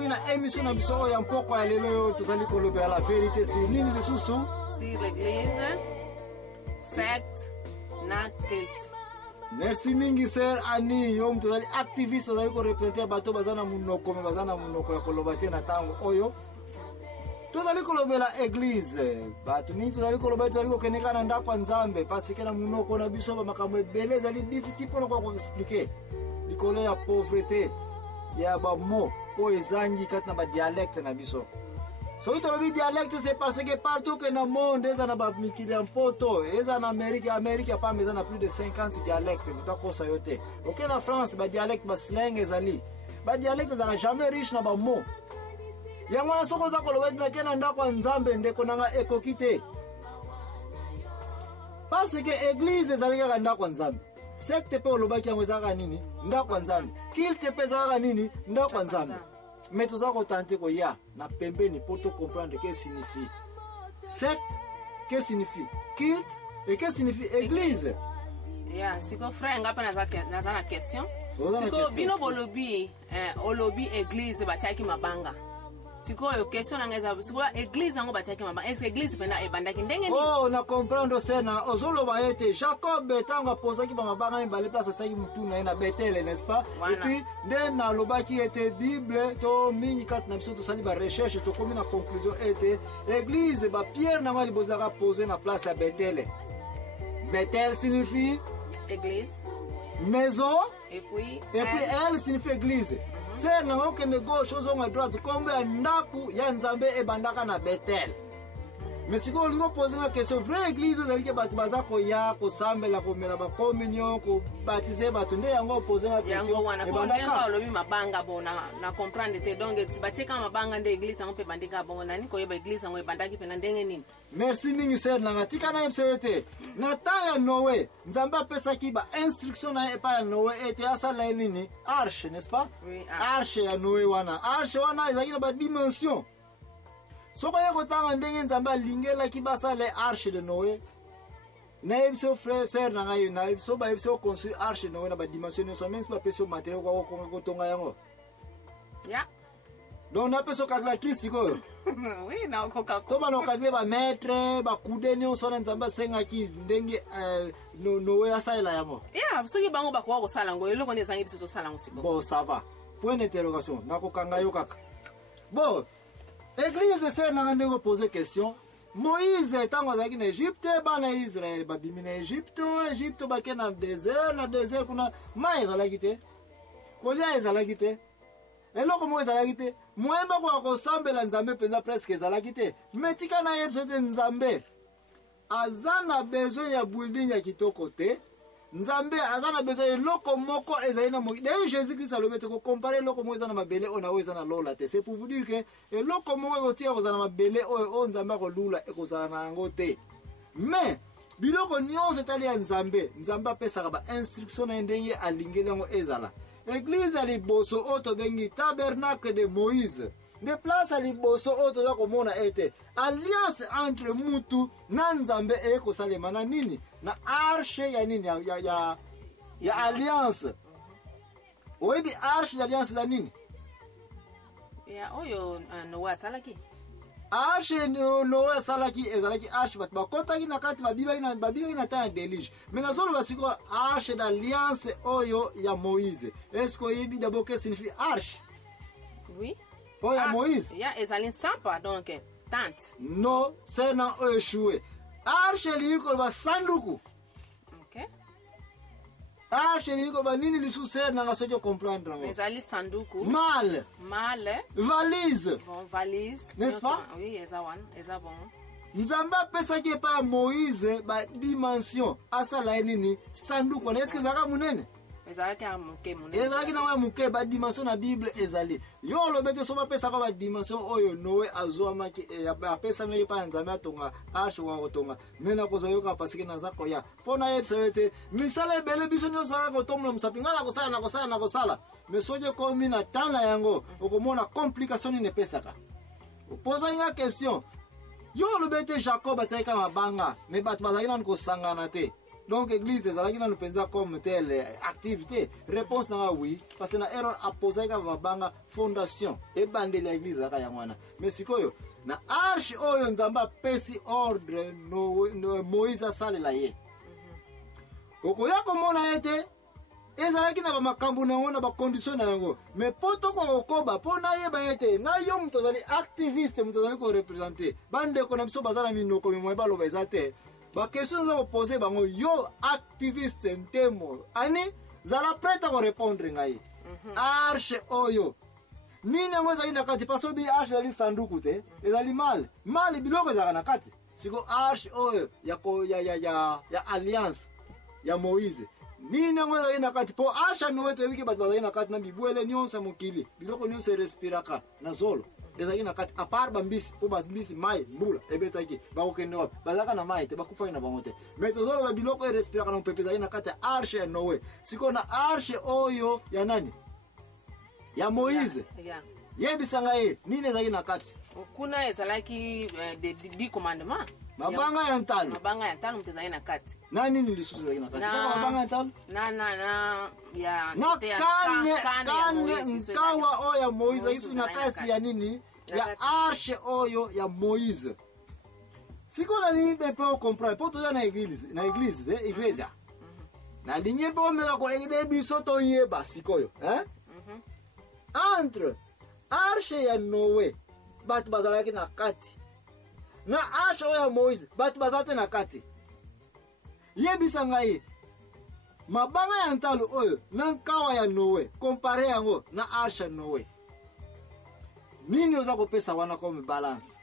ina émission na biso ya mpoko ya lelo tozali kolobela la vérité sur nini lisusu sur l'église, secte na culte. Merci mingi sir Ani yo mtozali activiste ozali ko représenter bato bazana munoko me bazana munoko ya kolobate na tango oyo tozali kolobela église bato mingi tozali kolobela tozali ko keneka na ndako nzambe parce que na munoko na biso ba makambo ebele ezali difficile pour ko expliquer likolo ya pauvreté ya ba mo o ezangi kati na ba dialecte na biso. So itolobi dialecte c'est parce que partout que dans le monde eza na ba mikili en poto eza na Amérique pa meza na plus de 50 dialectes mutakosa yote. OK na France ba dialecte ba slang ezali. Ba dialecte za jamais riche na ba mo. Yango na soko za koloba na kena ndako nzambe ndeko nanga ekokite. Parce que église ezali ka ndako nzambe. Secte pe olobaki yango ezaka nini? Ndako nzambe. Culte pe ezaka nini? Ndako nzambe. Mais tout ça, tenter que ya na pembeni pour te comprendre qu'est-ce que signifie secte, qu'est-ce que signifie culte et qu'est-ce que signifie église. Yeah, si ko frère ngapa na za question. Si ko bino bolobi olobi église batiaki mabanga. Si ko yo question ngeza si ko église ngo batiaki mabanga. Est-ce église pena ebandaki ndenge ni? Oh, na comprendre ça na ozoloba ete Jacob tango posaki ba mabanga mbale place saki mutu na Bethel, n'est-ce pas? Et puis dès na lobaki était Bible to mingi kat na biso to sali ba recherche to komi na conclusion était église ba Pierre na mali bozaka poser na place à Bethel. Bethel signifie église, maison et puis elle signifie église. C'est na okende gauche ozonga droite kombe ya ndaku ya nzambe ebandaka na Bethel. Mais si on lui pose la question, vraie église, vous allez que Batubaza koya, ko sambela, ko mela ba communion, ko baptiser, batunde yango poser la question. Yango wana ko ndenga lobi mabanga bona na comprendre te donc si batika mabanga nde église yango pe bandika bon nani ko yeba église yango ebandaki pe na ndenge nini. Merci mingi sir na tika na MCT. Na taya Noé, nzamba pesa ki ba instruction na epa ya Noé ete asala nini? Arche, n'est-ce pas? Oui, arche ya Noé wana. Arche wana ezaki na ba dimension. So ba yako tanga ndenge nzamba lingela ki basala arche de Noé. Na ebso frère sœur na ngayo na ebso ba ebso construire arche de Noé na ba dimension so même pas peso matériel kwa ko tonga yango. Ya. Donc na peso calculatrice ko. Oui, na ko ka. To ba no calculer ba mètre ba kudeni on so na nzamba senga ki ndenge Noé asala yango. Ya, soki bango ba kwa ko sala ngo eloko ne zangi biso to sala ngo siko. Bon, ça va. Point d'interrogation. Na ko kanga yo kaka. Bon, église c'est na ndenge poser question. Moïse tango azaki na Égypte bana Israël babimi na Égypte bake na désert kuna mai ezalaki te. Kolia ezalaki te. Eloko mo ezalaki te. Moyemba ko akosambela nzambe penza presque ezalaki te. Metika na yebso te nzambe. Azana besoin ya building ya kitoko te. Nzambe azana besoin loko moko ezalina mo. D'ailleurs Jésus Christ a le mettre ko comparer loko mo ezana mabele ona o ezana lola te. C'est pour vous dire que loko moko ko tia kozana mabele o nzambe ko lula e kozana na ngo te. Mais biloko nyonso etali ya nzambe apesa ba instruction na ndenge alingeli ngo ezala. Église à liboso oto bengi tabernacle de Moïse. De place à liboso oto za komona ete alliance entre mutu na nzambe e ko salema na nini na arche ya nini ya alliance. Oyebi arche d'alliance za nini? Ya oyo Noah salaki. Arche Noah salaki ezalaki arche bat bakotaki na kati babiba ina ta délige. Mais na zolo basiko arche d'alliance oyo ya Moïse. Est-ce que oyebi d'abord que signifie arche? Oui. Oh, ya Moïse. Ya ezalin sapa donc tente. No, c'est na échoué. Arche liko ba sanduku. OK. Arche liko ba nini lisu ser na ngasoje comprendre ngo. Ezali sanduku. Mal. Valise. Bon, valise. N'est-ce pas? Oui, eza bon. Nzamba pesa ki pa Moïse ba dimension asala nini sanduku. Est-ce que zaka munene? Ezalaki amuke munene. Ezalaki na muke ba dimension na Bible ezali. Yo lobete so ba pesa ka ba dimension oyo Noé azwamaki apesa mne pa nzambe atonga arche wa kotonga. Mena kozo yoka pasike na zako ya. Pona yebsete misala bele biso nyo sala ko tomla musapinga na kosala. Mesoje ko mina tana yango okomona complication ni pesa ka. Posa une question. Yo lobete Jacob atsaika mabanga, me bat bazaki na ko sangana te. Donc église ezalaki na penza comme telle activité. Réponse na oui parce que na erreur a posé ka banga fondation e bande la église aka ya mwana. Mais sikoyo na arche oyo nzamba pesi ordre no Moïse asalela ye. Okoya komona ete ezalaki na makambo na ngona ba condition na yango. Mais poto ko okoba pona yeba ete na yo mto zali activiste mto zali ko représenter. Bande ko na biso bazala minoko mi moyeba loba ezate. Ba question za poser bango yo activiste ntemo. Ani zala prête à répondre ngai. Arche oyo. Nini ngo zali na kati paso bi arche zali sanduku te. Ezali mal. Mal biloko za na kati. Siko arche oyo ya alliance ya Moïse. Nini ngo zali na kati po arche no wetu wiki bat bazali na kati na bibwele nyonsa mokili. Biloko nyonsa respiraka na zolo. Ezali na kati apart bambisi po bambisi mai mbula ebetaki bakokende wapi bazaka na mai te bakufa na bango te mais tozolo ba biloko respiraka na mpepe ezali na kati arche ya Noé siko na arche oyo ya nani ya Moïse yebisanga ye nini ezali na kati kuna ezalaki de commandement mabanga ya ntalo mtezali na kati nani nilisusu ezali na kati kama mabanga ya ntalo ya kane nkawa oyo ya Moïse isu na kati ya nini ya arche oyo ya Moïse siko na ni bepe o comprendre poto ya na église de iglesia na linye po meka ko ide biso to yeba sikoyo entre arche ya Noé batu bazalaki na kati na arche oyo ya Moïse batu bazate na kati yebisa ngai mabanga ya ntalo oyo na nkawa ya Noé compare yango na arche ya Noé nini oza kopesa wana comme balance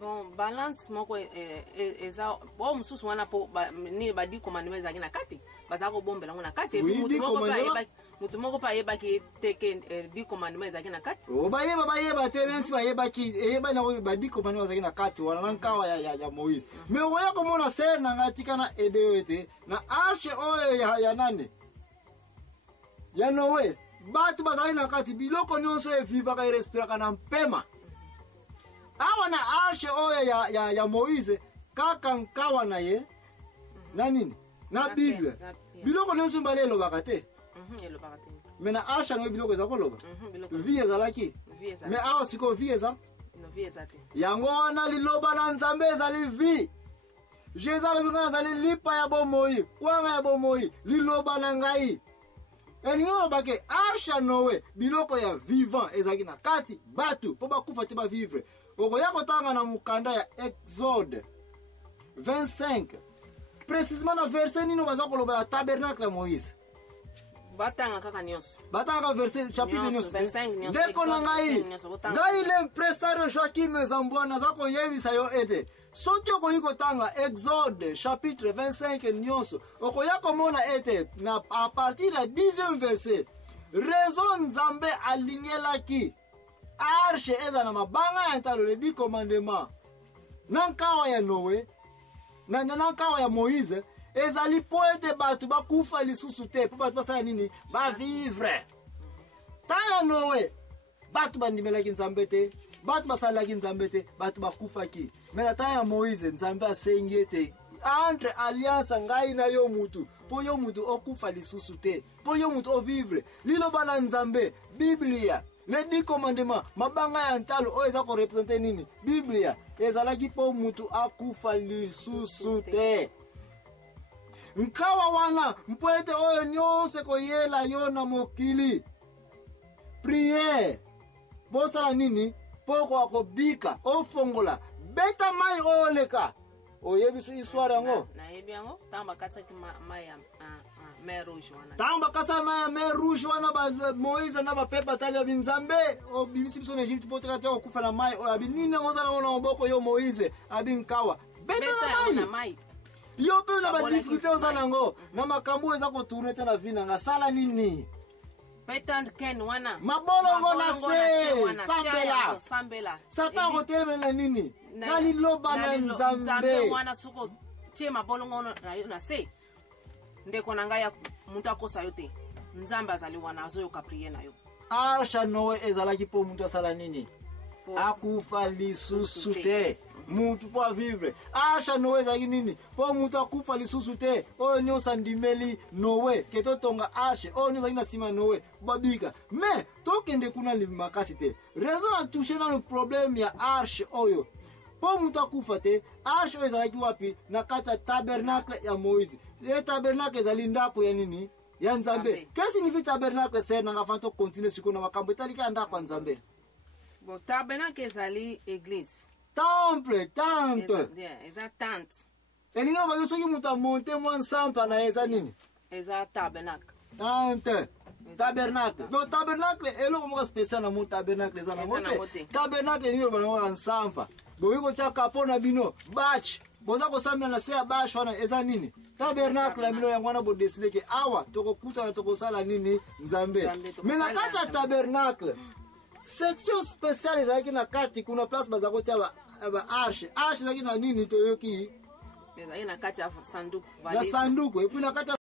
bon balance moko eza bo mususu wana po ni badi commandement ezaki na kati bazako bombela ngona kati mutu moko pa yebaki teke di commandement ezaki na kati o bayeba te même si bayebaki eyeba na badi commandement ezaki na kati wana na nkawa ya Moïse mais oya komona ser na ngatika na edeyo ete na arche oyo ya nani ya Noé batu bazali na kati biloko nyonso evivaka irespiraka na mpema awa na arche oyo ya Moïse kaka nkawa na ye na nini na Bible biloko nyonso mbale elobaka te mais na arche no biloko eza koloba vie ezalaki mais awa siko vie eza yango wana liloba na Nzambe ezali vie Jésus alobika lipa ya bomoi kwanga ya bomoi liloba na ngai elingo bake arche Noé biloko ya vivant ezaki na kati batu po bakufa te ba vivre okoya kotanga na mukanda ya Exode 25 précisément na verset nino baza koloba la tabernacle ya Moïse batanga kaka nyonso batanga verset chapitre nyonso 25 ndeko na ngai l'impresario Joachim Zambwana za koyebisa yo ete soki okoyi kotanga Exode chapitre 25 nyonso okoya komona ete na à partir ya 10e verset raison Nzambe alingelaki arche eza na mabanga ya ntalo le 10 commandements na nkawa ya Noé na nkawa ya Moïse ezali po ete batu bakufa lisusu te po batu basala nini ba vivre ta ya Noé batu bandimelaki Nzambe te batu basalaki Nzambe te batu bakufaki mais na ta ya Moïse Nzambe asengi ete entre alliance ngai na yo mutu po yo mutu okufa lisusu te po yo mutu o vivre liloba na Nzambe Biblia les 10 commandements mabanga ya ntalo oyo eza ko representer nini Biblia ezalaki po mutu akufa lisusu te nkawa wana mpoete oyo nyonse koyela yo na mokili prière bosala nini poko akobika ofongola beta mai oleka oyebisu histoire yango na yebi yango tamba katsaki mai ya mer rouge wana tamba kasa mai ya mer rouge wana ba Moïse na ba pepa tali binzambe o bimisi biso na Egypte poteka te okufa na mai o abinini ngozala ngona mboko yo Moïse abinkawa beta na mai yo pe na ba difficulté ozala ngo na makambo eza ko tourner te na vina nga sala nini Petan ken wana mabolongo na se sambela satan kotelemela nini na liloba na Nzambe wana suko tie mabolongo na se ndeko na ngai muntu akosa yo te Nzambe azali wana azoyoka prier na yo arche Noé ezalaki po muntu asala nini akufa lisusu te mutu po vivre asha nowe ezalaki nini po mutu akufa lisusu te oyo nyonso andimeli nowe ke totonga ashe oyo nyonso azalaki na nsima nowe babika me tokende kuna makasi te raison na touche na problème ya arche oyo po mutu akufa te arche oyo ezalaki wapi na kati ya tabernacle ya Moïse tabernacle ezali ndako ya nini ya Nzambe. Qu'est-ce que signifie tabernacle? C'est nanga fanto continuer siko na makambo etalika ndako ya Nzambe. Bon, tabernacle ezali église. Temple, tente. Eza tente. Elinga ba soki muta monte mwa nsampa na eza nini? Eza tabernacle. Tente. Tabernacle. Donc tabernacle elo mo spécial na mo tabernacle eza na mote. Tabernacle ni ba na nsampa. Bo yiko tia kapona bino batch. Boza ko samna na se ya batch wana eza nini? Tabernacle la mino yangwana bo décider ke awa toko kuta na toko sala nini Nzambe. Mais na kata tabernacle section spéciale ezalaki na kati kuna place baza kotia ba arche ezalaki na nini toyoki ezalaki na kati ya sanduku valise na sanduku et puis na kati